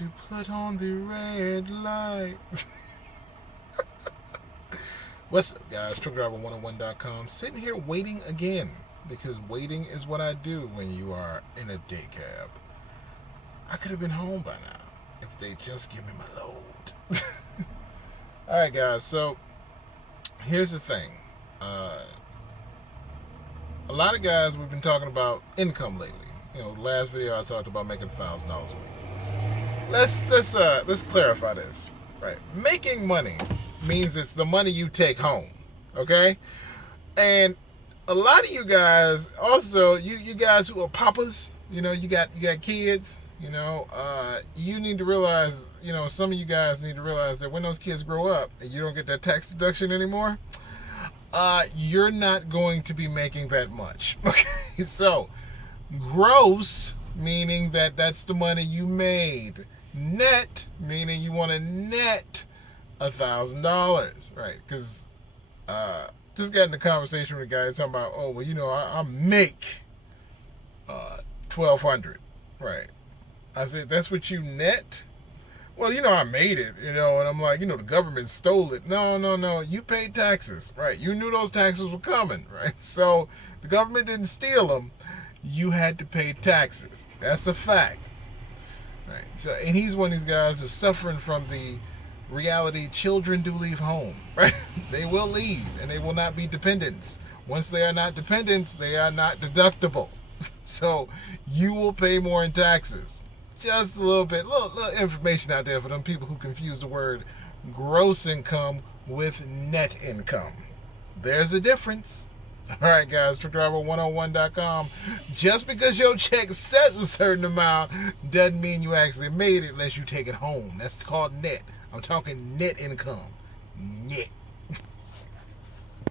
to put on the red light. What's up, guys? TruckDriver101.com. Sitting here waiting again, because waiting is what I do when you are in a day cab. I could have been home by now if they just give me my load. Alright, guys, so here's the thing. A lot of guys, we've been talking about income lately. You know, last video I talked about making $1,000 a week. Let's clarify this. Right, making money means it's the money you take home. Okay, and a lot of you guys, also you guys who are papas, you know, you got kids. You know, you need to realize, you know, some of you guys need to realize that when those kids grow up and you don't get that tax deduction anymore, you're not going to be making that much. Okay, so gross, meaning that that's the money you made. Net, meaning you want to net $1,000, right? Because just got in a conversation with a guy talking about, oh, well, you know, I make $1,200, right? I said, that's what you net? Well, you know, I made it, you know, and I'm like, you know, the government stole it. No, you paid taxes, right? You knew those taxes were coming, right? So the government didn't steal them. You had to pay taxes. That's a fact, right? So, and he's one of these guys who's suffering from the reality children do leave home, right? They will leave, and they will not be dependents. Once they are not dependents, they are not deductible. So you will pay more in taxes. Just a little bit, little information out there for them people who confuse the word gross income with net income. There's a difference. All right, guys, TruckDriver101.com. Just because your check says a certain amount doesn't mean you actually made it unless you take it home. That's called net. I'm talking net income. Net.